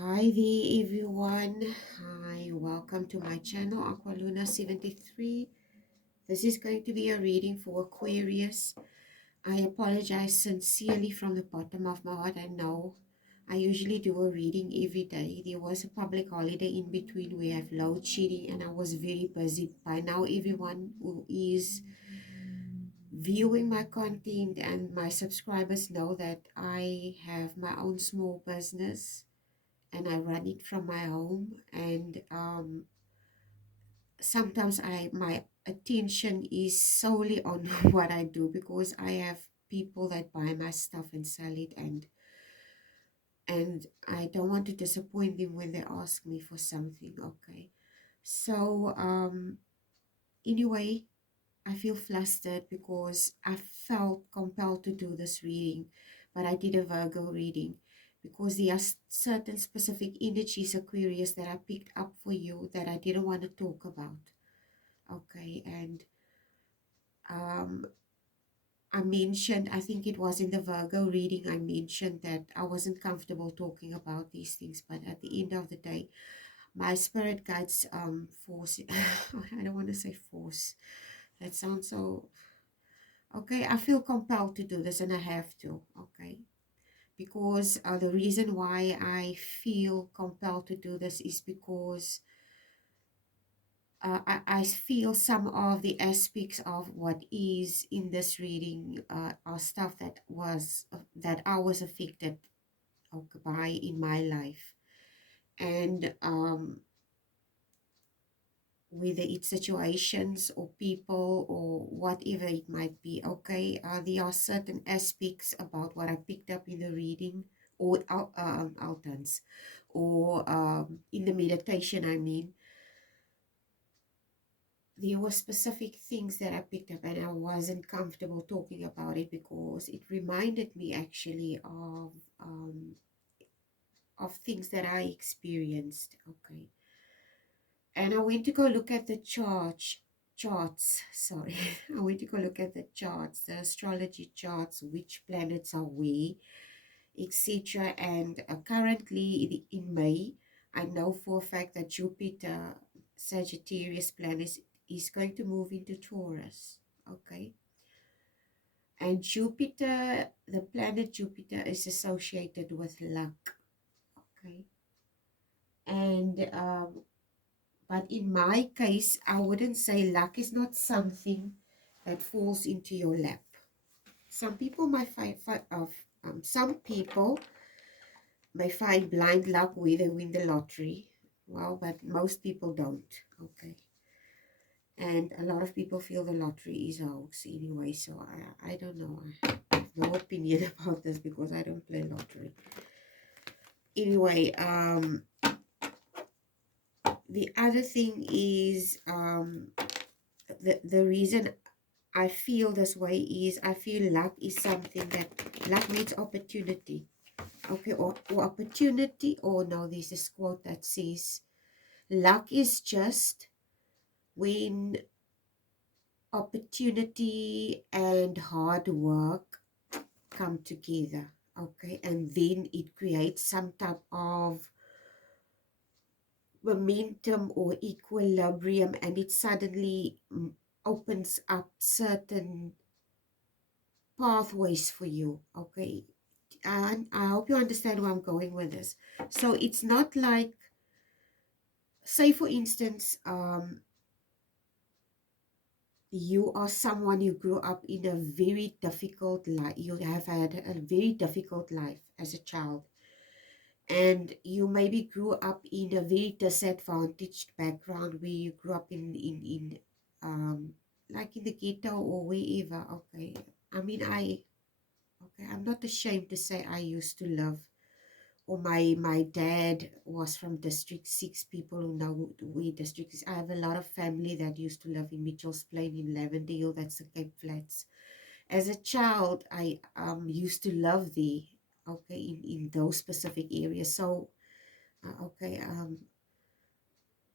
Hi there everyone. Hi, welcome to my channel Aqua 73. This is going to be a reading for Aquarius. I apologize sincerely from the bottom of my heart. I know I usually do a reading every day. There was a public holiday in between. We have load shedding and I was very busy. By now everyone who is viewing my content and my subscribers know that I have my own small business and I run it from my home. And sometimes my attention is solely on what I do because I have people that buy my stuff and sell it, and I don't want to disappoint them when they ask me for something. Okay, so anyway, I feel flustered because I felt compelled to do this reading, but I did a Virgo reading because there are certain specific energies, Aquarius, that I picked up for you that I didn't want to talk about. Okay, and um, I mentioned, I think it was in the Virgo reading, I mentioned that I wasn't comfortable talking about these things, but at the end of the day, my spirit guides force. I don't want to say force. That sounds so. Okay, I feel compelled to do this and I have to, okay? Because the reason why I feel compelled to do this is because I feel some of the aspects of what is in this reading are stuff that I was affected, okay, by in my life. And whether it's situations or people or whatever it might be. Okay, there are certain aspects about what I picked up in the reading or outcomes or in the meditation. I mean, there were specific things that I picked up and I wasn't comfortable talking about it because it reminded me actually of things that I experienced. Okay, and I went to go look at the charts, sorry. I went to go look at the charts, the astrology charts, which planets are where, etc. And currently in May, I know for a fact that Jupiter, Sagittarius planet, is going to move into Taurus. Okay. And Jupiter, the planet Jupiter, is associated with luck. Okay. And but in my case, I wouldn't say luck is not something that falls into your lap. Some people might some people may find blind luck where they win the lottery. Well, but most people don't. Okay. And a lot of people feel the lottery is a hoax anyway. So I don't know. I have no opinion about this because I don't play lottery. Anyway, the other thing is the reason I feel this way is I feel luck is something that luck means opportunity. Okay, or opportunity, or no, there's this quote that says luck is just when opportunity and hard work come together. Okay, and then it creates some type of momentum or equilibrium, and it suddenly opens up certain pathways for you. Okay, and I hope you understand where I'm going with this. So it's not like, say for instance, you are someone, you grew up in a very difficult life, you have had a very difficult life as a child, and you maybe grew up in a very disadvantaged background where you grew up in like in the ghetto or wherever. Okay, I mean, okay, I'm not ashamed to say I used to love, or my dad was from District 6. People who know where District 6, I have a lot of family that used to live in Mitchell's Plain in Lavendale, that's the Cape Flats. As a child, I used to love the, okay, in those specific areas. So okay,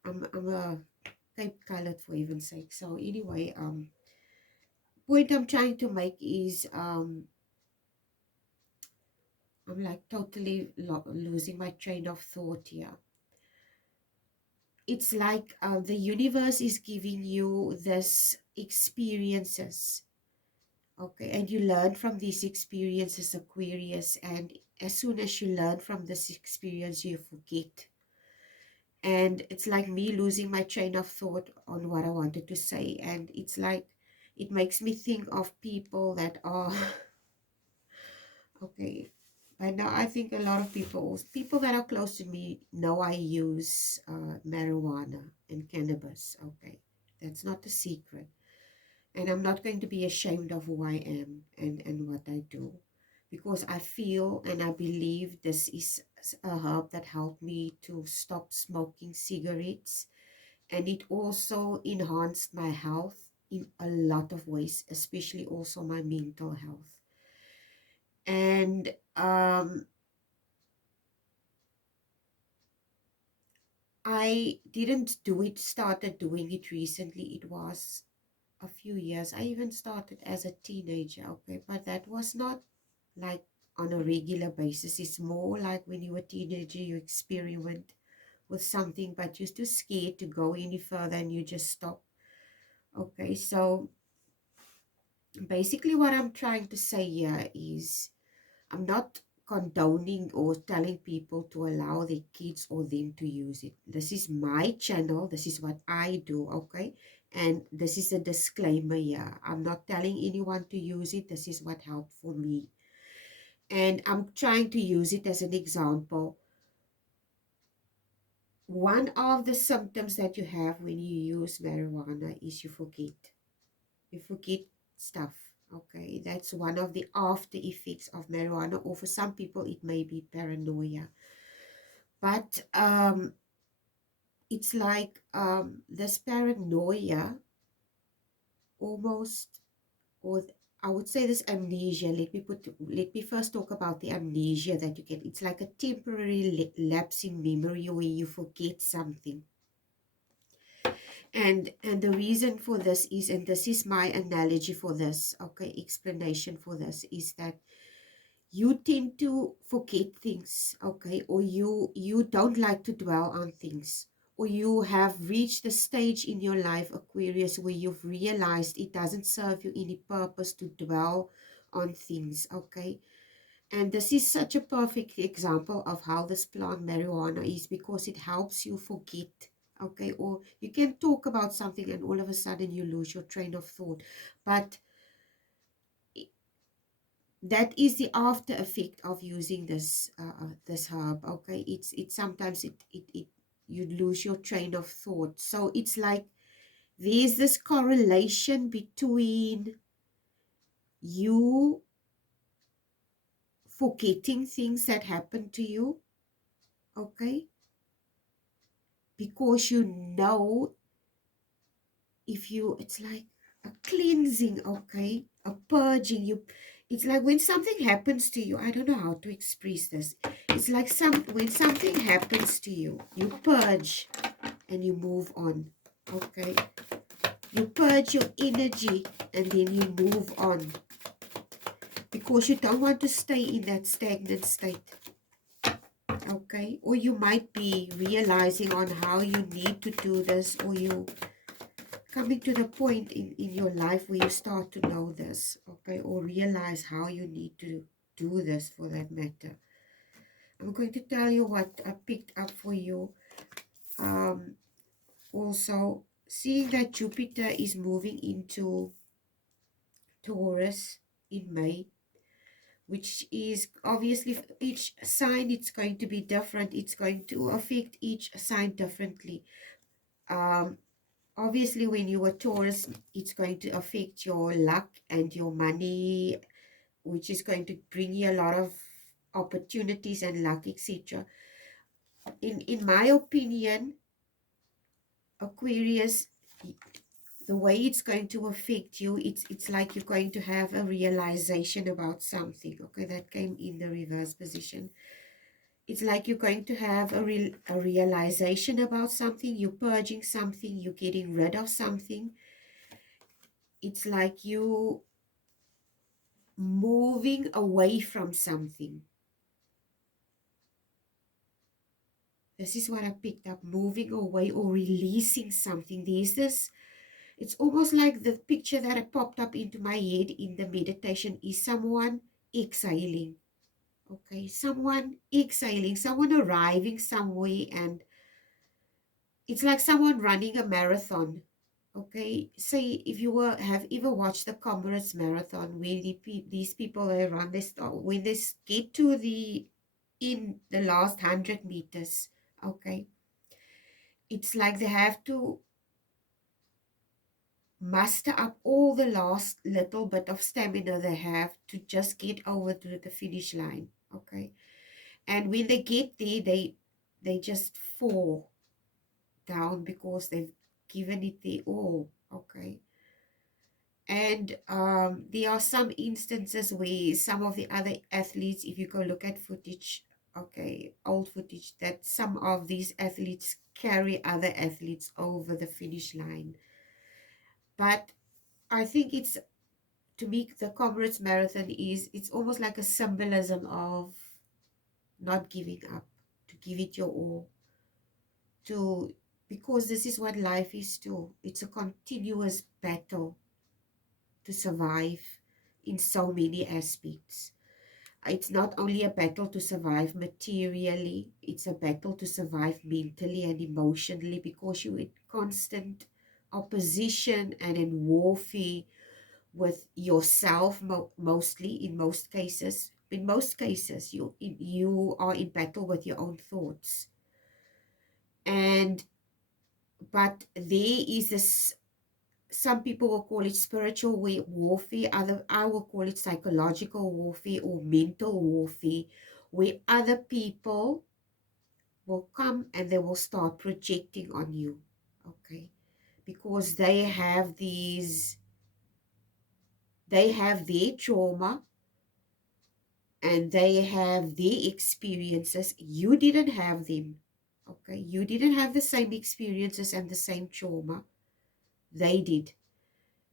I'm a Cape colored for heaven's sake. So anyway, point I'm trying to make is I'm like totally losing my train of thought here. It's like the universe is giving you this experiences, okay, and you learn from these experiences, Aquarius, and as soon as you learn from this experience, you forget. And it's like me losing my train of thought on what I wanted to say. And it's like, it makes me think of people that are, okay, by now I think a lot of people that are close to me know I use marijuana and cannabis, okay. That's not a secret. And I'm not going to be ashamed of who I am and what I do, because I feel and I believe this is a herb that helped me to stop smoking cigarettes, and it also enhanced my health in a lot of ways, especially also my mental health. And I didn't do it, started doing it recently. It was a few years. I even started as a teenager, okay, but that was not like on a regular basis. It's more like when you were a teenager, you experiment with something, but you're too scared to go any further and you just stop. Okay, so basically what I'm trying to say here is I'm not condoning or telling people to allow their kids or them to use it. This is my channel. This is what I do, okay? And this is a disclaimer here. I'm not telling anyone to use it. This is what helped for me. And I'm trying to use it as an example. One of the symptoms that you have when you use marijuana is you forget. You forget stuff. Okay, that's one of the after effects of marijuana, or for some people it may be paranoia. But it's like this paranoia almost, or I would say this amnesia. Let me first talk about the amnesia that you get. It's like a temporary lapse in memory where you forget something. And the reason for this is, and this is my analogy for this, okay, explanation for this, is that you tend to forget things, okay, or you don't like to dwell on things, or you have reached the stage in your life, Aquarius, where you've realized it doesn't serve you any purpose to dwell on things, okay. And this is such a perfect example of how this plant marijuana is, because it helps you forget, okay. Or you can talk about something and all of a sudden you lose your train of thought, but that is the after effect of using this herb, okay. It's sometimes it you lose your train of thought. So it's like there's this correlation between you forgetting things that happen to you, okay, because you know, if you, it's like a cleansing, okay, a purging. You, it's like when something happens to you, I don't know how to express this. It's like when something happens to you, you purge and you move on, okay. You purge your energy and then you move on, because you don't want to stay in that stagnant state, okay. Or you might be realizing on how you need to do this, or you coming to the point in your life where you start to know this, okay, or realize how you need to do this, for that matter. I'm going to tell you what I picked up for you. Also, seeing that Jupiter is moving into Taurus in May, which is obviously each sign, it's going to be different. It's going to affect each sign differently. Um, Obviously, when you are Taurus, it's going to affect your luck and your money, which is going to bring you a lot of opportunities and luck, etc. In my opinion, Aquarius, the way it's going to affect you, it's like you're going to have a realization about something. Okay, that came in the reverse position. It's like you're going to have a realization about something. You're purging something. You're getting rid of something. It's like you moving away from something. This is what I picked up, moving away or releasing something. There's this, it's almost like the picture that popped up into my head in the meditation is someone exhaling. Okay, someone exhaling, someone arriving somewhere, and it's like someone running a marathon. Okay, say if you have ever watched the Comrades Marathon, where these people they run, they start when they get to the in the last 100 meters. Okay, it's like they have to muster up all the last little bit of stamina they have to just get over to the finish line. Okay, and when they get there, they just fall down because they've given it their all. Okay. And there are some instances where some of the other athletes, if you go look at footage, okay, old footage, that some of these athletes carry other athletes over the finish line. But I think it's, to me, the Comrades Marathon it's almost like a symbolism of not giving up, to give it your all, to, because this is what life is too. It's a continuous battle to survive in so many aspects. It's not only a battle to survive materially, it's a battle to survive mentally and emotionally, because you're in constant opposition and in warfare with yourself, mostly, in most cases. In most cases, you are in battle with your own thoughts. And but there is this, some people will call it spiritual warfare, other I will call it psychological warfare or mental warfare, where other people will come and they will start projecting on you. Okay, because they have their trauma and they have their experiences. You didn't have them. Okay, you didn't have the same experiences and the same trauma. They did.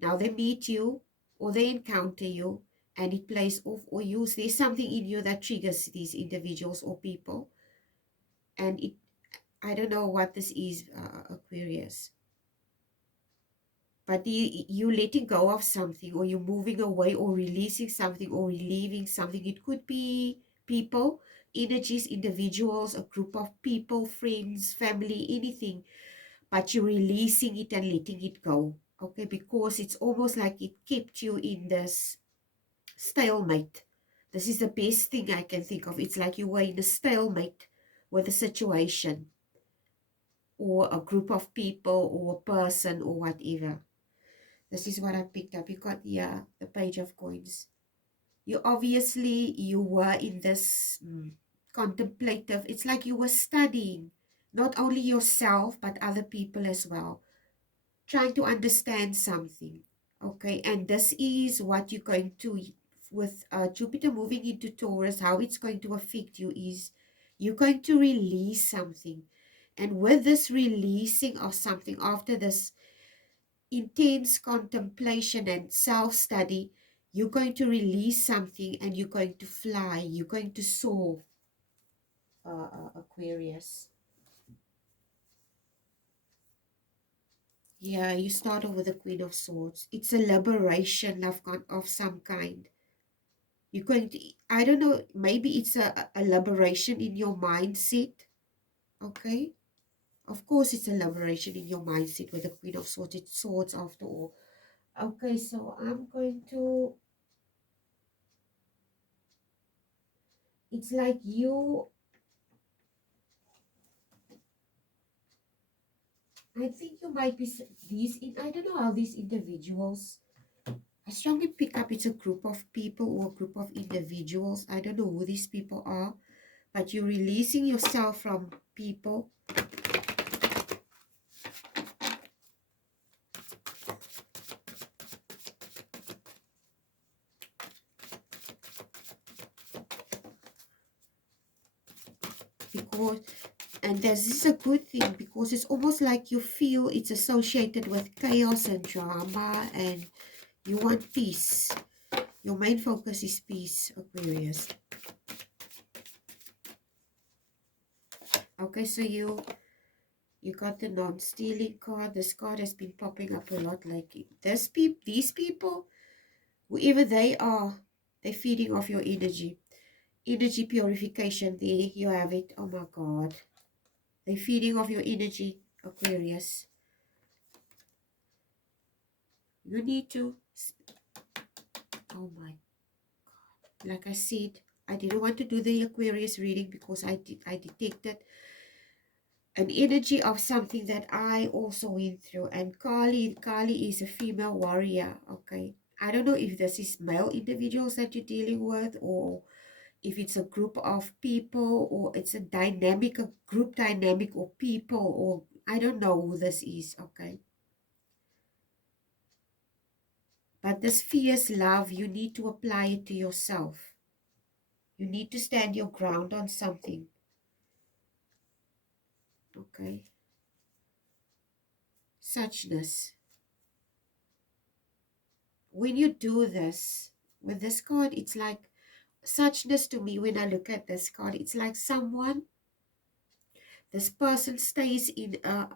Now they meet you or they encounter you and it plays off, or there's something in you that triggers these individuals or people. And I don't know what this is, Aquarius, but you letting go of something, or you're moving away or releasing something or relieving something. It could be people, energies, individuals, a group of people, friends, family, anything, but you're releasing it and letting it go. Okay, because it's almost like it kept you in this stalemate. This is the best thing I can think of. It's like you were in a stalemate with a situation or a group of people or a person or whatever. This is what I picked up. You got, yeah, the Page of Coins. You were in this contemplative. It's like you were studying not only yourself but other people as well, trying to understand something. Okay, and this is what you're going to, with Jupiter moving into Taurus, how it's going to affect you is you're going to release something. And with this releasing of something, after this intense contemplation and self-study, you're going to release something and you're going to fly, you're going to soar, Aquarius. Yeah, you start off with the Queen of Swords. It's a liberation of some kind. You're going to, I don't know, maybe it's a liberation in your mindset. Okay? Of course, it's a liberation in your mindset with the Queen of Swords. It's swords after all. Okay, so I'm going to, it's like I think you might be, I don't know how these individuals, I strongly pick up it's a group of people or a group of individuals. I don't know who these people are, but you're releasing yourself from people. Because, and this is a good thing, because it's almost like you feel it's associated with chaos and drama, and you want peace. Your main focus is peace, Aquarius. Okay, so you got the non-stealing card. This card has been popping up a lot lately. These people, whoever they are, they're feeding off your energy. Energy purification. There you have it. Oh my God. They're feeding off your energy, Aquarius. You need to, oh my, like I said, I didn't want to do the Aquarius reading because I detected an energy of something that I also went through. And Kali is a female warrior, okay? I don't know if this is male individuals that you're dealing with, or if it's a group of people, or it's a group dynamic, or people, or I don't know who this is, okay? But this fierce love, you need to apply it to yourself. You need to stand your ground on something, okay? Suchness. When you do this, with this card, it's like suchness to me. When I look at this card, it's like this person stays in a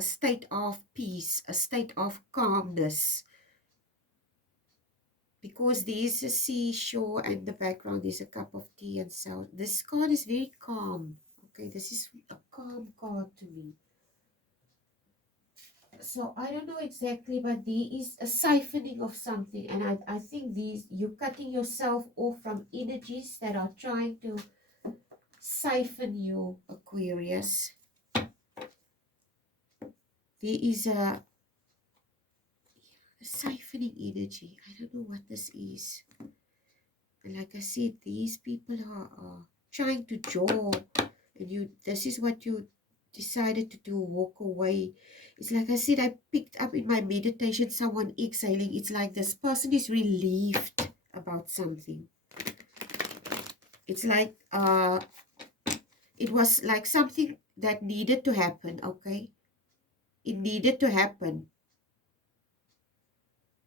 state of peace, a state of calmness, because there's a seashore and the background is a cup of tea, and so this card is very calm. Okay, this is a calm card to me. So I don't know exactly, but there is a siphoning of something, and I think you're cutting yourself off from energies that are trying to siphon you, Aquarius. There is a siphoning energy. I don't know what this is. And like I said, these people are trying to jaw, and this is what you decided to do, walk away. It's like I said, I picked up in my meditation someone exhaling. It's like this person is relieved about something. It's like it was like something that needed to happen, okay? It needed to happen.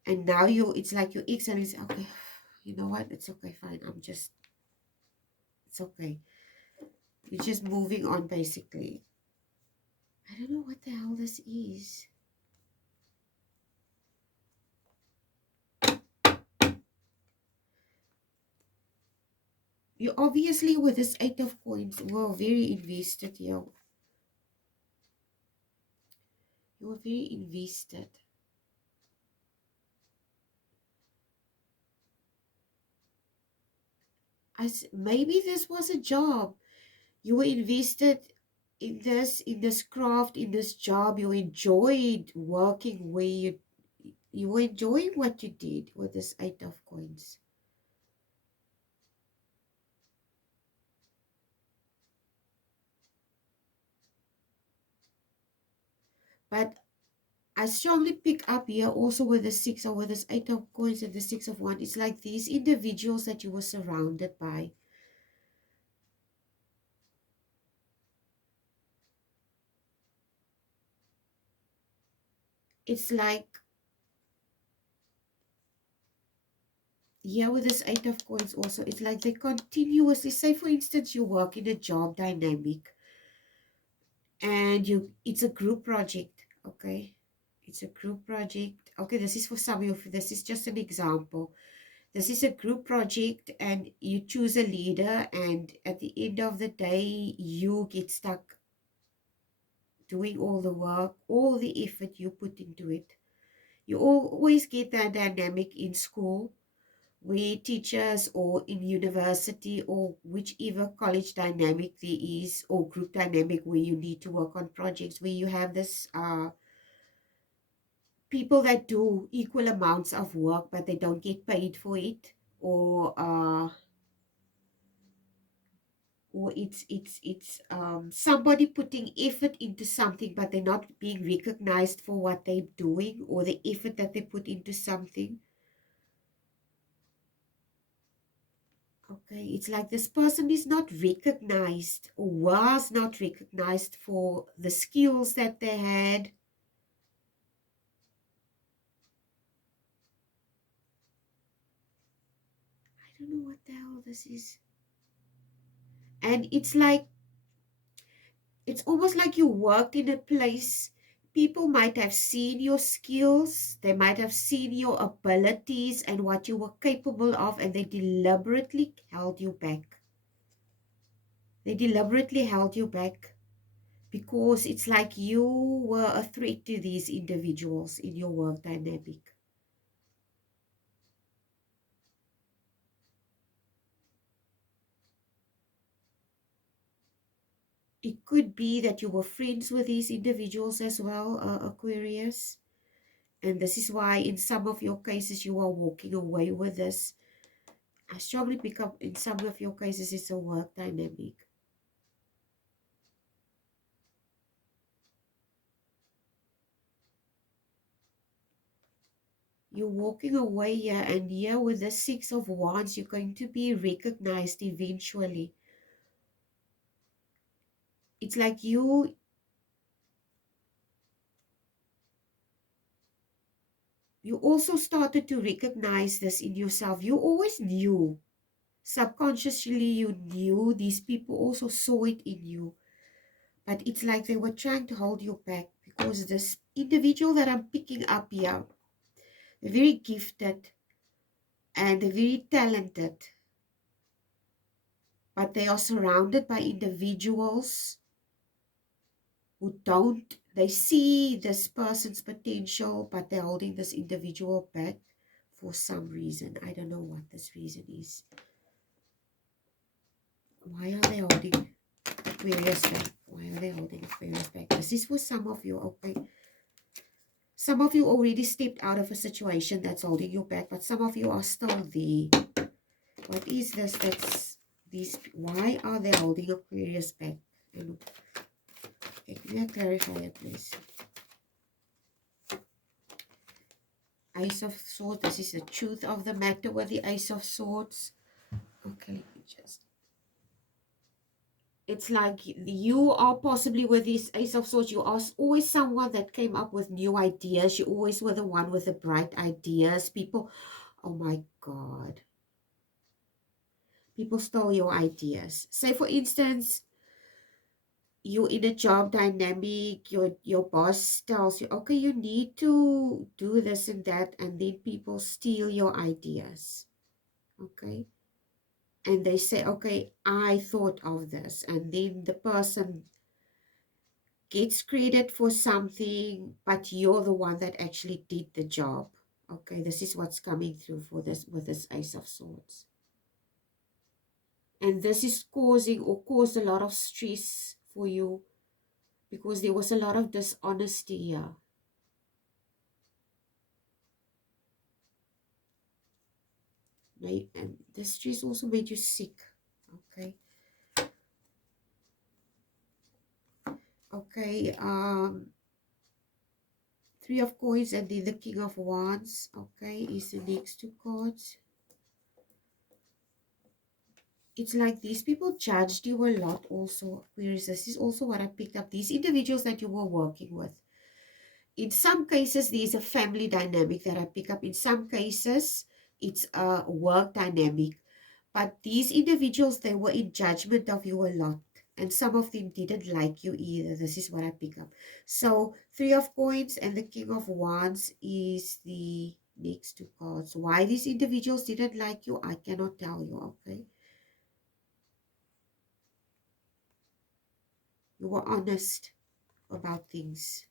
And now it's like you exhale and say, okay, you know what? It's okay, fine. It's okay. You're just moving on, basically. I don't know what the hell this is. You obviously, with this 8 of coins, were very invested here. You were very invested. Maybe this was a job. You were invested in this craft, in this job. You enjoyed working where you were enjoying what you did with this 8 of coins. But I strongly pick up here also with the 6, or with this 8 of coins and the 6 of wands. It's like these individuals that you were surrounded by. It's like, yeah, with this 8 of coins also, it's like they continuously, say for instance, you work in a job dynamic, and it's a group project, okay? It's a group project. Okay, this is for some of you, this is just an example. This is a group project, and you choose a leader, and at the end of the day, you get stuck doing all the work, all the effort you put into it. You always get that dynamic in school, where teachers, or in university, or whichever college dynamic there is, or group dynamic, where you need to work on projects, where you have this people that do equal amounts of work, but they don't get paid for it, or it's somebody putting effort into something, but they're not being recognized for what they're doing, or the effort that they put into something. Okay, it's like this person is not recognized, or was not recognized, for the skills that they had. I don't know what the hell this is. And it's like It's almost like you worked in a place. People might have seen your skills, they might have seen your abilities and what you were capable of, and they deliberately held you back. They deliberately held you back because it's like you were a threat to these individuals in your work dynamic. It could be that you were friends with these individuals as well, Aquarius. And this is why in some of your cases you are walking away with this. I strongly pick up in some of your cases it's a work dynamic. You're walking away here, and here with the Six of Wands, you're going to be recognized eventually. It's like you also started to recognize this in yourself. You always knew. Subconsciously, you knew. These people also saw it in you. But it's like they were trying to hold you back because this individual that I'm picking up here, they're very gifted and they're very talented, but they are surrounded by individuals who don't, they see this person's potential, but they're holding this individual back for some reason. I don't know what this reason is. Why are they holding Aquarius back? Why are they holding Aquarius back? This is for some of you, okay? Some of you already stepped out of a situation that's holding you back, but some of you are still there. What is this that's these? Why are they holding Aquarius back? And okay, can you clarify it, please? Ace of Swords. This is the truth of the matter with the Ace of Swords. Okay, let me just. It's like you are possibly with this Ace of Swords. You are always someone that came up with new ideas. You always were the one with the bright ideas. People, oh my God. People stole your ideas. Say, for instance, you're in a job dynamic, your boss tells you, okay, you need to do this and that, and then people steal your ideas. Okay. And they say, okay, I thought of this. And then the person gets credit for something, but you're the one that actually did the job. Okay, this is what's coming through for this with this Ace of Swords. And this is causing or caused a lot of stress for you because there was a lot of dishonesty here. And the stress also made you sick. Okay. Okay. Three of Coins and then the King of Wands. Okay, is the next two cards. It's like these people judged you a lot also. Whereas this is also what I picked up. These individuals that you were working with. In some cases, there's a family dynamic that I pick up. In some cases, it's a work dynamic. But these individuals, they were in judgment of you a lot. And some of them didn't like you either. This is what I pick up. So, Three of Coins and the King of Wands is the next two cards. Why these individuals didn't like you, I cannot tell you, okay? You were honest about things.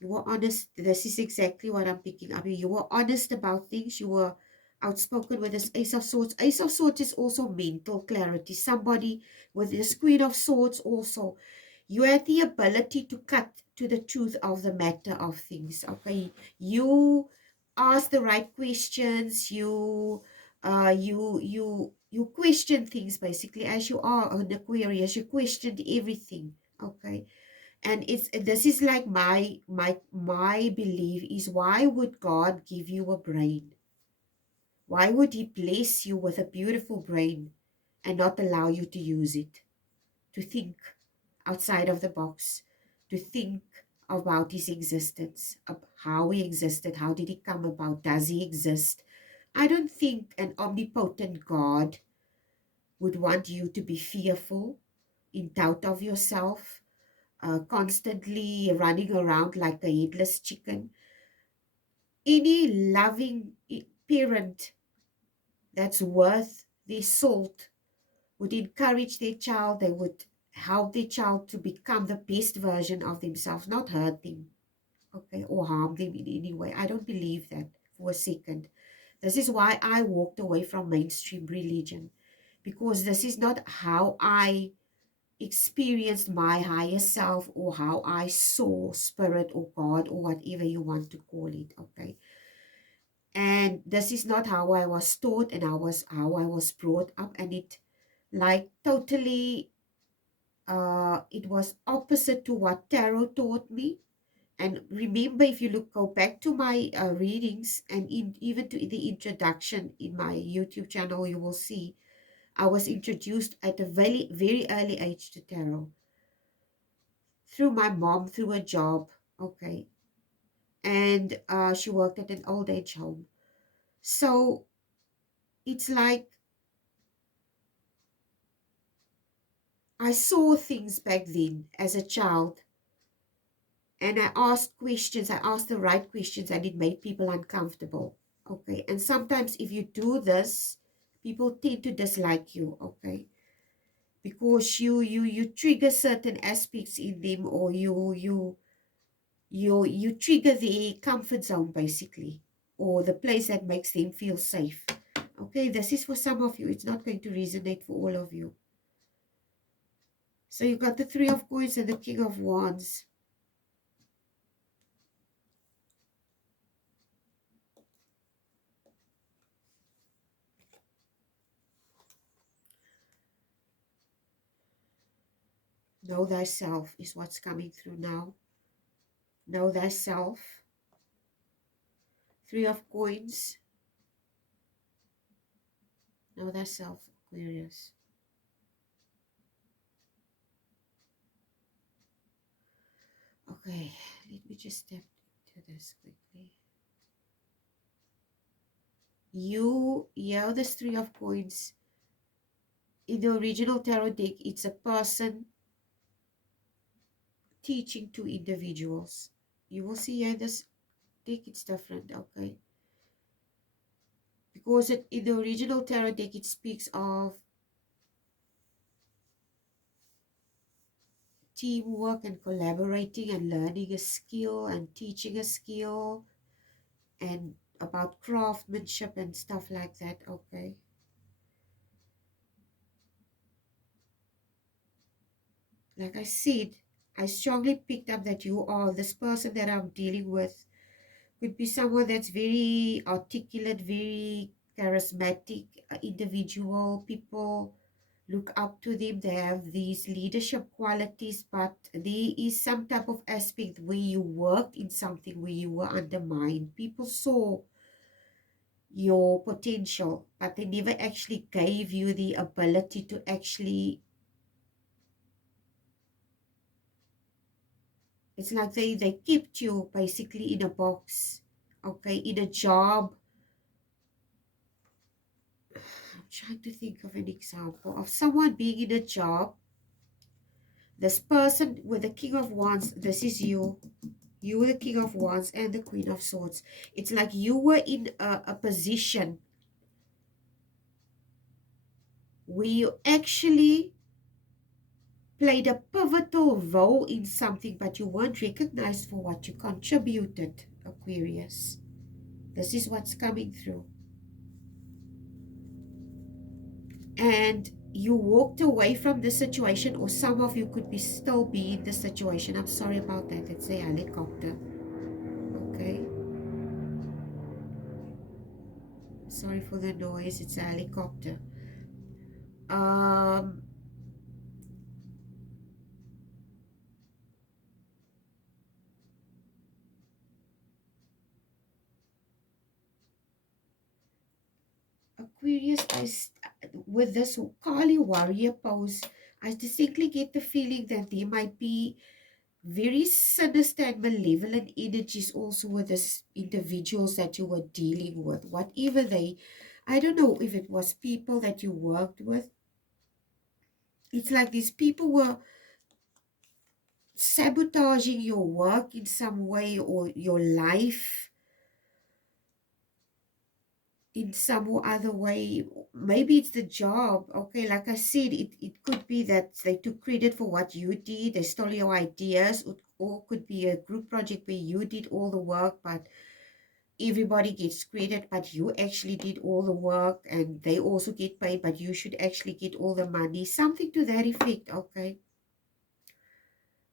You were honest. This is exactly what I'm picking up. You were honest about things. You were outspoken with this Ace of Swords. Ace of Swords is also mental clarity. Somebody with this Queen of Swords also. You had the ability to cut to the truth of the matter of things. Okay. You ask the right questions. You question things basically as you are an Aquarius. You questioned everything. Okay. And this is like my belief is, why would God give you a brain? Why would he bless you with a beautiful brain and not allow you to use it, to think outside of the box, to think about his existence, of how he existed, how did he come about, does he exist? I don't think an omnipotent God would want you to be fearful, in doubt of yourself, constantly running around like a headless chicken. Any loving parent that's worth their salt would encourage their child. They would help their child to become the best version of themselves, not hurt them, okay, or harm them in any way. I don't believe that for a second. This is why I walked away from mainstream religion, because this is not how I experienced my higher self, or how I saw spirit or God or whatever you want to call it, okay? And this is not how I was taught, and how I was brought up, and it like totally it was opposite to what tarot taught me. And remember, if you go back to my readings, and even to the introduction in my YouTube channel, you will see I was introduced at a very, very early age to tarot through my mom, through a job, okay. And she worked at an old age home. So it's like I saw things back then as a child, and I asked questions. I asked the right questions, and it made people uncomfortable. Okay. And sometimes if you do this, people tend to dislike you, okay? Because you trigger certain aspects in them, or you trigger their comfort zone basically, or the place that makes them feel safe. Okay, this is for some of you. It's not going to resonate for all of you. So you got the Three of Coins and the King of Wands. Know thyself is what's coming through now. Know thyself. Three of Coins. Know thyself, Aquarius. Okay, let me just step into this quickly. Yeah, this Three of Coins. In the original tarot deck, it's a person teaching to individuals. You will see here in this deck it's different, okay? Because in the original tarot deck it speaks of teamwork and collaborating and learning a skill and teaching a skill, and about craftsmanship and stuff like that, okay? Like I said, I strongly picked up that you are this person that I'm dealing with. Could be someone that's very articulate, very charismatic individual. People look up to them. They have these leadership qualities, but there is some type of aspect where you worked in something where you were undermined. People saw your potential, but they never actually gave you the ability to actually, it's like they kept you basically in a box, okay, in a job. I'm trying to think of an example of someone being in a job. This person with the King of Wands, this is you. You were the King of Wands and the Queen of Swords. It's like you were in a position where you actually played a pivotal role in something, but you weren't recognized for what you contributed, Aquarius. This is what's coming through. And you walked away from the situation, or some of you could be still be in the situation. I'm sorry about that. It's a helicopter. Okay. Sorry for the noise. It's a helicopter. Um, Aquarius, with this Kali warrior pose, I distinctly get the feeling that there might be very sinister and malevolent energies also with these individuals that you were dealing with. Whatever they, I don't know if it was people that you worked with, It's like these people were sabotaging your work in some way, or your life in some or other way. Maybe it's the job. Okay, like I said, it could be that they took credit for what you did, they stole your ideas, or could be a group project where you did all the work, but everybody gets credit, but you actually did all the work, and they also get paid, but you should actually get all the money. Something to that effect, okay?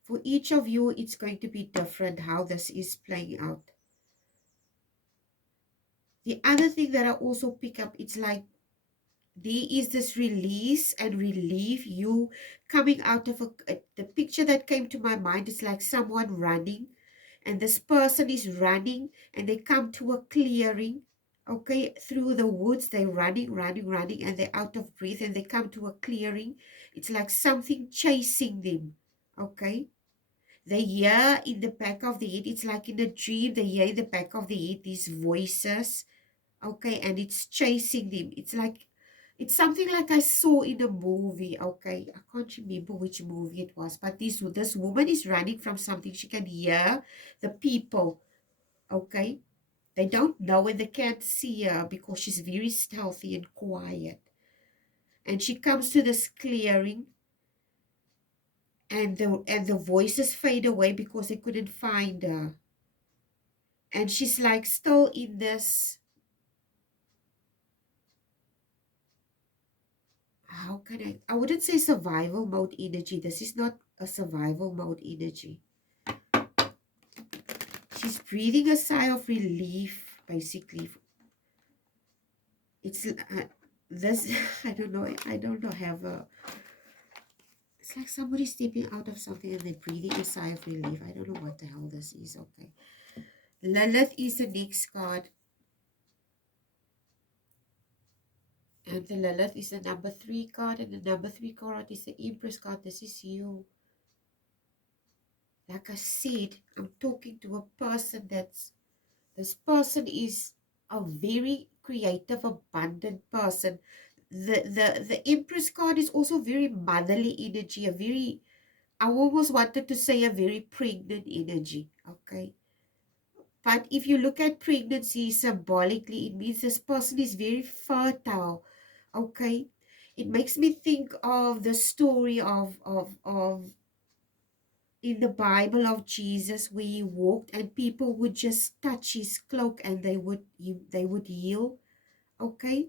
For each of you, it's going to be different how this is playing out. The other thing that I also pick up, it's like there is this release and relief, you coming out of the picture that came to my mind is like someone running, and this person is running, and they come to a clearing, okay, through the woods. They're running, and they're out of breath, and they come to a clearing. It's like something chasing them, okay? They hear in the back of the head, it's like in a dream, they hear in the back of the head these voices, okay, and it's chasing them. It's like, it's something like I saw in a movie, okay? I can't remember which movie it was, but this woman is running from something. She can hear the people, okay? They don't know and they can't see her because she's very stealthy and quiet. And she comes to this clearing, and the voices fade away because they couldn't find her. And she's like still in this, how can I wouldn't say survival mode energy. This is not a survival mode energy. She's breathing a sigh of relief, basically. It's this, I don't know, have a, it's like somebody stepping out of something and they're breathing a sigh of relief. I don't know what the hell this is, okay. Lilith is the next card. And the Lilith is the number 3 card, and the number 3 card is the Empress card. This is you. Like I said, I'm talking to a person that's, this person is a very creative, abundant person. The Empress card is also very motherly energy, a very, I almost wanted to say a very pregnant energy, okay? But if you look at pregnancy symbolically, it means this person is very fertile, okay? It makes me think of the story of in the Bible of Jesus, where he walked and people would just touch his cloak and they would heal. Okay,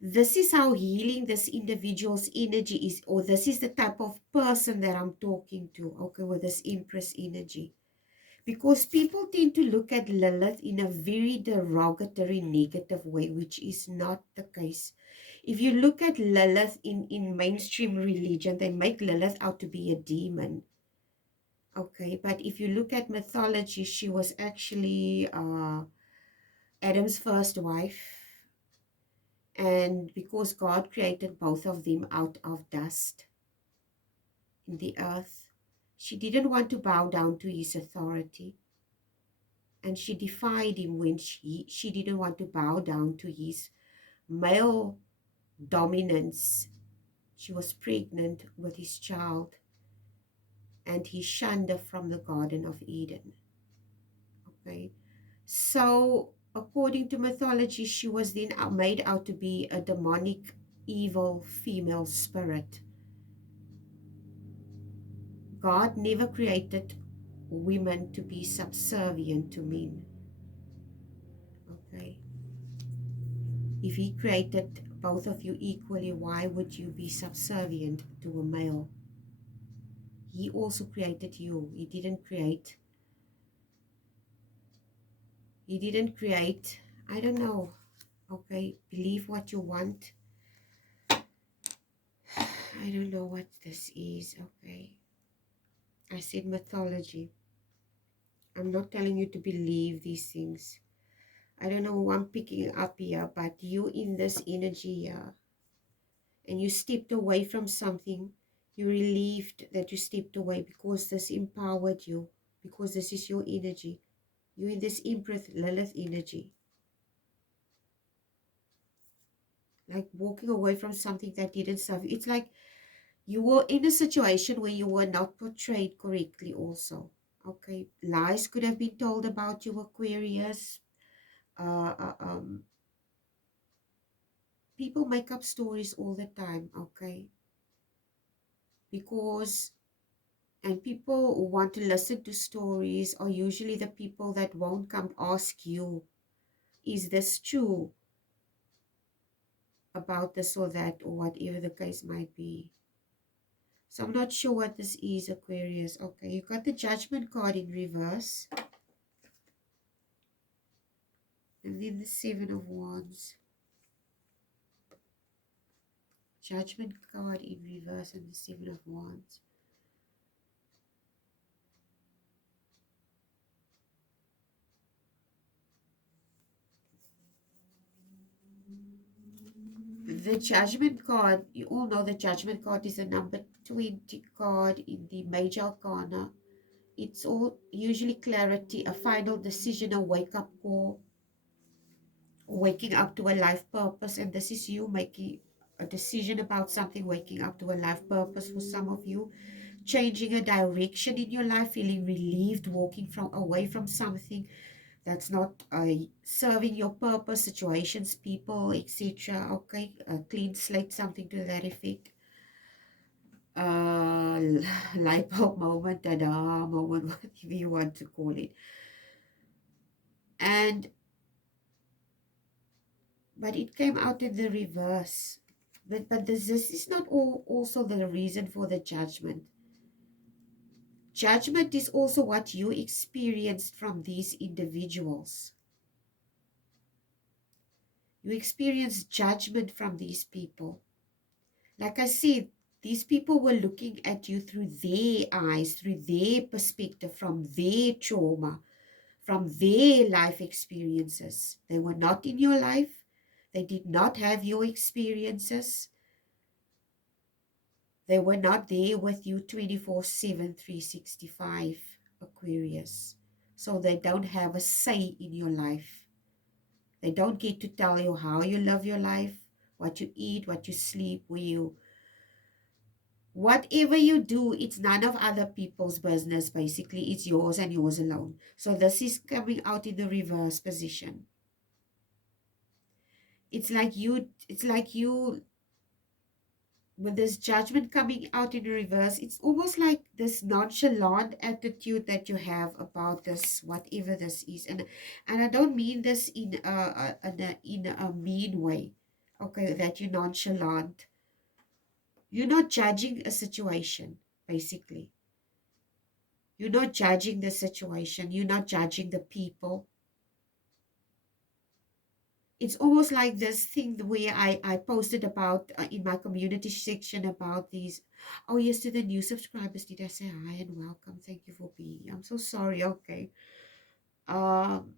this is how healing this individual's energy is, or this is the type of person that I'm talking to. Okay, with this Empress energy, because people tend to look at Lilith in a very derogatory, negative way, which is not the case. If you look at Lilith in mainstream religion, they make Lilith out to be a demon. Okay, but if you look at mythology, she was actually Adam's first wife. And because God created both of them out of dust in the earth, she didn't want to bow down to his authority. And she defied him when she didn't want to bow down to his male dominance. She was pregnant with his child, and he shunned her from the Garden of Eden. Okay. So, according to mythology, she was then made out to be a demonic, evil female spirit. God never created women to be subservient to men. Okay. If he created both of you equally, why would you be subservient to a male? He also created you. He didn't create, I don't know. Okay, believe what you want. I don't know what this is. Okay. I said mythology. I'm not telling you to believe these things. I don't know who I'm picking up here, but you in this energy here, and you stepped away from something. You're relieved that you stepped away because this empowered you, because this is your energy. You're in this Empress Lilith energy. Like walking away from something that didn't serve you. It's like You were in a situation where you were not portrayed correctly also. Okay, lies could have been told about you, Aquarius. uh, uh, um People make up stories all the time, okay? Because, and people who want to listen to stories are usually the people that won't come ask you, is this true about this or that, or whatever the case might be. So I'm not sure what this is, Aquarius. Okay, you got the Judgment card in reverse, and then the Seven of Wands. Judgment card in reverse and the Seven of Wands. The Judgment card, you all know the Judgment card is a number 20 card in the Major Arcana. It's all usually clarity, a final decision, a wake-up call, waking up to a life purpose. And this is you making a decision about something, waking up to a life purpose for some of you, changing a direction in your life, feeling relieved, walking from away from something that's not serving your purpose, situations, people, etc. Okay, a clean slate, something to that effect. uh Light bulb moment, tada moment, whatever you want to call it. And but it came out in the reverse. But this is not all also the reason for the judgment. Judgment is also what you experienced from these individuals. You experience judgment from these people. Like I said, these people were looking at you through their eyes, through their perspective, from their trauma, from their life experiences. They were not in your life. They did not have your experiences. They were not there with you 24/7, 365, Aquarius. So they don't have a say in your life. They don't get to tell you how you live your life, what you eat, what you sleep, where you, whatever you do, it's none of other people's business. Basically, it's yours and yours alone. So this is coming out in the reverse position. It's like you with this judgment coming out in reverse. It's almost like this nonchalant attitude that you have about this, whatever this is. And I don't mean this in a mean way, okay, that you're nonchalant. You're not judging a situation, basically. You're not judging the situation. You're not judging the people. It's almost like this thing where I posted about in my community section about these. Oh, yes, to the new subscribers, did I say hi and welcome? Thank you for being here. I'm so sorry. Okay. Um,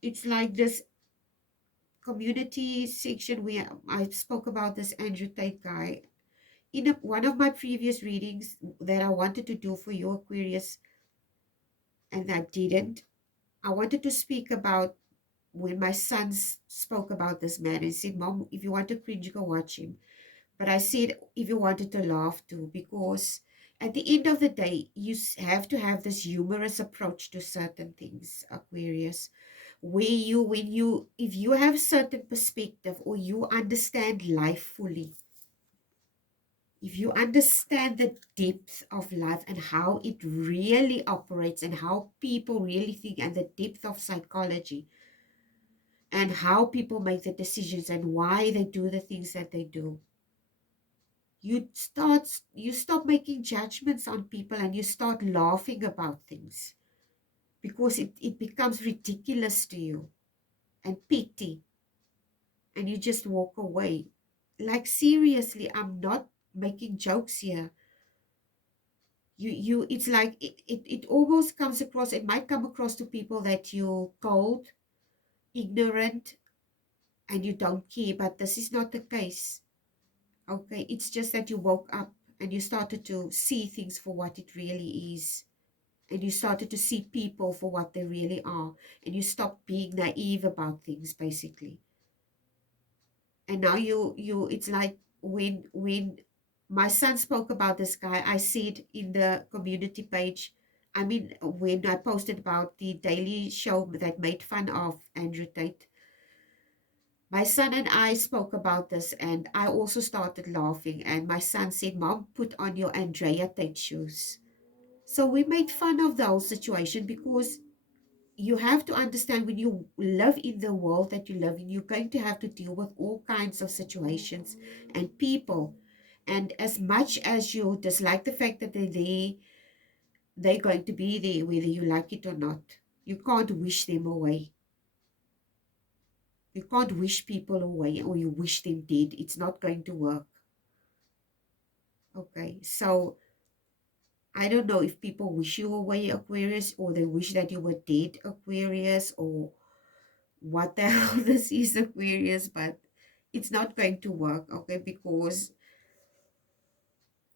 it's like this community section where I spoke about this Andrew Tate guy. In one of my previous readings that I wanted to do for your Aquarius, and I didn't. I wanted to speak about when my sons spoke about this man and said, Mom, if you want to cringe, go watch him. But I said, if you wanted to laugh too, because at the end of the day, you have to have this humorous approach to certain things, Aquarius, where if you have certain perspective or you understand life fully, if you understand the depth of life and how it really operates and how people really think and the depth of psychology, and how people make the decisions and why they do the things that they do, you stop making judgments on people and you start laughing about things because it becomes ridiculous to you and petty, and you just walk away. Like, seriously, I'm not making jokes here. You It's like it almost comes across, it might come across to people that you're cold, ignorant, and you don't care, but this is not the case. Okay, it's just that you woke up and you started to see things for what it really is. And you started to see people for what they really are. And you stopped being naive about things, basically. And now it's like when My son spoke about this guy. I said in the community page, I mean, when I posted about the daily show that made fun of Andrew Tate, my son and I spoke about this, and I also started laughing. And my son said, Mom, put on your Andrea Tate shoes. So we made fun of the whole situation because you have to understand when you live in the world that you live in, you're going to have to deal with all kinds of situations and people. And as much as you dislike the fact that they're there, they're going to be there whether you like it or not. You can't wish them away. You can't wish people away or you wish them dead. It's not going to work. Okay, so I don't know if people wish you away, Aquarius, or they wish that you were dead, Aquarius, or what the hell this is, Aquarius, but it's not going to work, okay? Because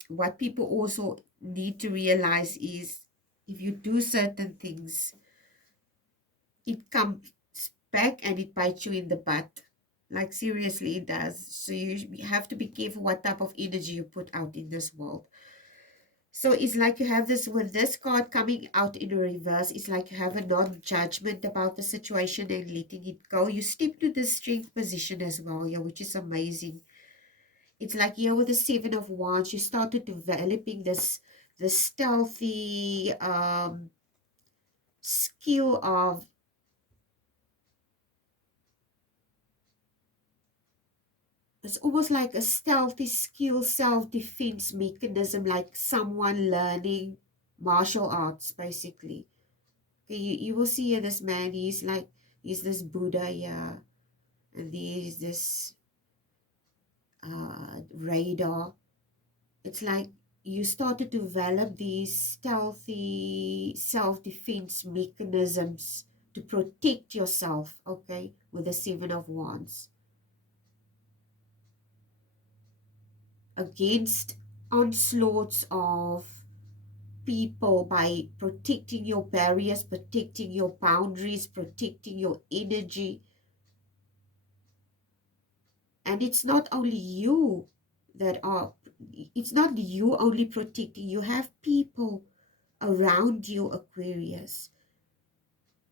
what people also need to realize is if you do certain things, it comes back and it bites you in the butt. Like seriously, it does. So you have to be careful what type of energy you put out in this world. So it's like you have this with this card coming out in a reverse. It's like you have a non-judgment about the situation and letting it go. You step to the strength position as well, yeah, which is amazing. It's like here with the Seven of Wands, you started developing this stealthy skill of, it's almost like a stealthy skill, self-defense mechanism, like someone learning martial arts, basically. Okay, you will see here this man, he's this Buddha, yeah, and there's this radar. It's like you start to develop these stealthy self-defense mechanisms to protect yourself, okay, with the Seven of Wands against onslaughts of people by protecting your barriers, protecting your boundaries, protecting your energy. And it's not only you that are, it's not you only protecting, you have people around you, Aquarius,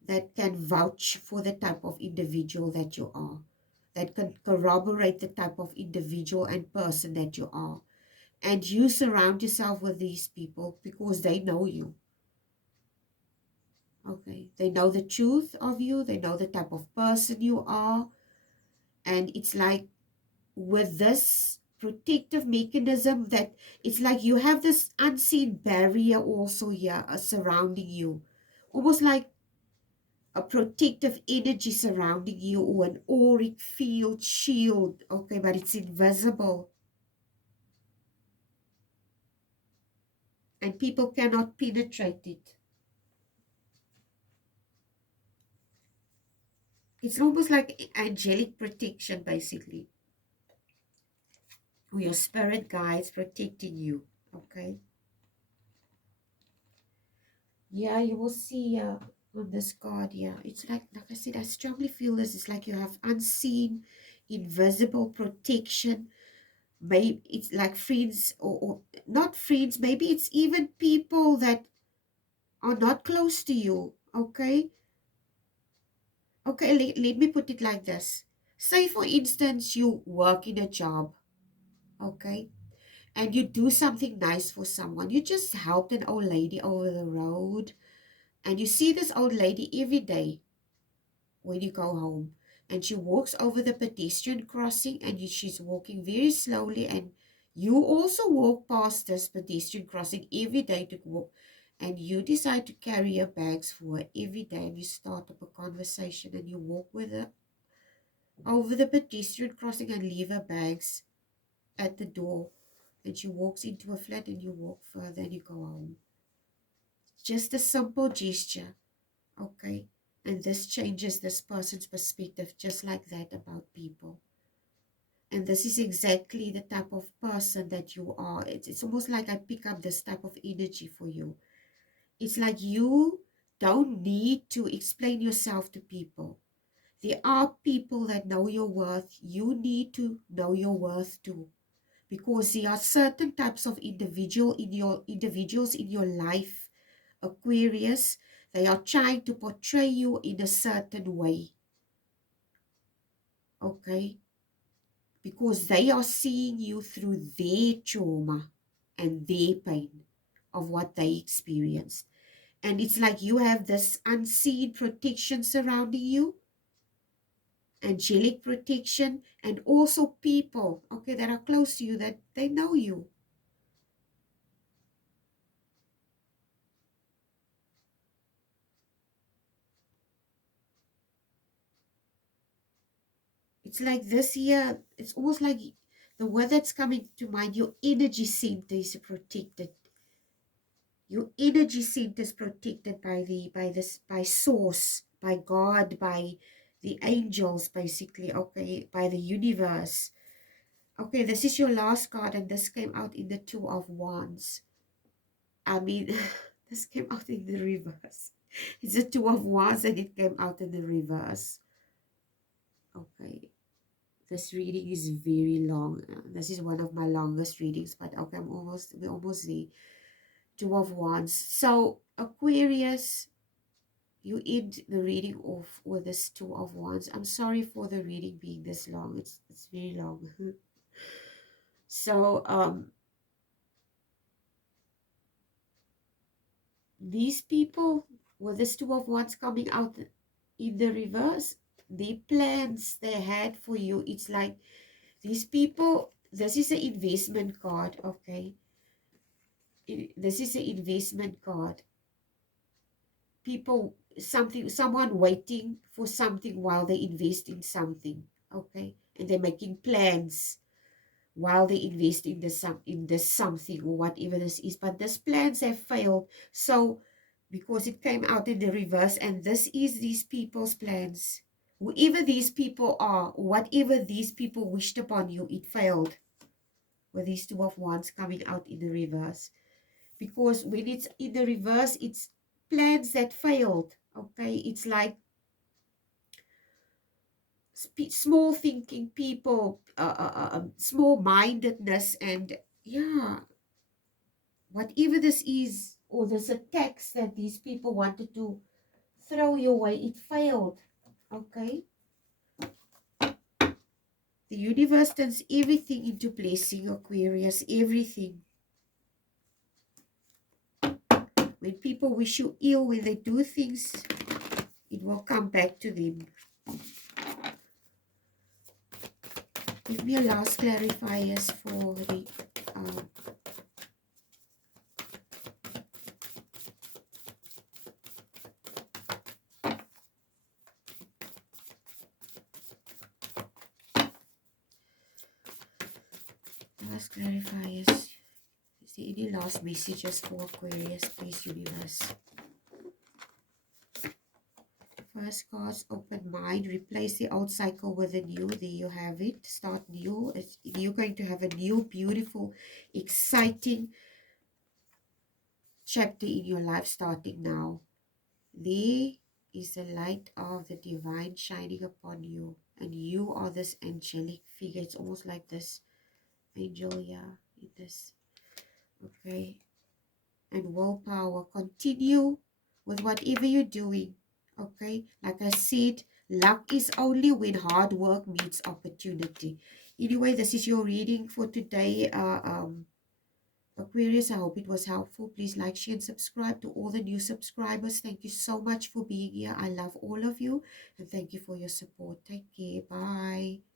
that can vouch for the type of individual that you are, that can corroborate the type of individual and person that you are. And you surround yourself with these people because they know you. Okay, they know the truth of you, they know the type of person you are, and it's like with this protective mechanism that it's like you have this unseen barrier also here surrounding you, almost like a protective energy surrounding you or an auric field shield, okay, but it's invisible and people cannot penetrate it. It's almost like angelic protection, basically, or your spirit guides protecting you, okay. Yeah, you will see on this card, yeah. It's like I said, I strongly feel this. It's like you have unseen, invisible protection. Maybe it's like friends or not friends. Maybe it's even people that are not close to you. Okay. Okay, let me put it like this. Say, for instance, you work in a job, okay, and you do something nice for someone. You just helped an old lady over the road, and you see this old lady every day when you go home, and she walks over the pedestrian crossing, and she's walking very slowly, and you also walk past this pedestrian crossing every day to walk, and you decide to carry your bags for her every day, and you start up a conversation, and you walk with her over the pedestrian crossing and leave her bags at the door, and she walks into a flat, and you walk further and you go home. Just a simple gesture, okay? And this changes this person's perspective just like that about people. And this is exactly the type of person that you are. It's almost like I pick up this type of energy for you. It's like you don't need to explain yourself to people. There are people that know your worth. You need to know your worth too. because there are certain types of individuals in your life, Aquarius. They are trying to portray you in a certain way, okay? Because they are seeing you through their trauma and their pain of what they experienced. And it's like you have this unseen protection surrounding you, angelic protection, and also people, okay, that are close to you, that they know you. It's like this year, it's almost like the word that's coming to mind, your energy center is protected. Your energy center is protected by by source, by God, by the angels, basically, okay, by the universe. Okay, this is your last card, and this came out in the Two of Wands. I mean, this came out in the reverse. It's a Two of Wands, and it came out in the reverse. Okay, this reading is very long. This is one of my longest readings, but okay, we're almost there. Two of Wands. So Aquarius, you end the reading off with this Two of Wands. I'm sorry for the reading being this long. It's very long. So these people with this Two of Wands coming out in the reverse, the plans they had for you, it's like these people, this is an investment card, okay? This is an investment card. People, someone waiting for something while they invest in something, okay? And they're making plans while they invest in this something or whatever this is. But these plans have failed. So because it came out in the reverse, and this is these people's plans. Whoever these people are, whatever these people wished upon you, it failed. With these Two of Wands coming out in the reverse. Because when it's in the reverse, it's plans that failed. Okay, it's like small thinking people, small mindedness, and yeah, whatever this is, or this attacks that these people wanted to throw your way, it failed. Okay, the universe turns everything into blessing, Aquarius, everything. When people wish you ill, when they do things, it will come back to them. Give me a last clarifiers for the last clarifiers. Is there any last messages for Aquarius, please, universe? First cards, open mind, replace the old cycle with a new. There you have it. Start new. You're going to have a new, beautiful, exciting chapter in your life starting now. There is the light of the divine shining upon you, and you are this angelic figure. It's almost like this angel, yeah, in this. Okay. And willpower. Continue with whatever you're doing. Okay, like I said, luck is only when hard work meets opportunity. Anyway, this is your reading for today, Aquarius. I hope it was helpful. Please like, share, and subscribe. To all the new subscribers, thank you so much for being here. I love all of you, and thank you for your support. Take care. Bye.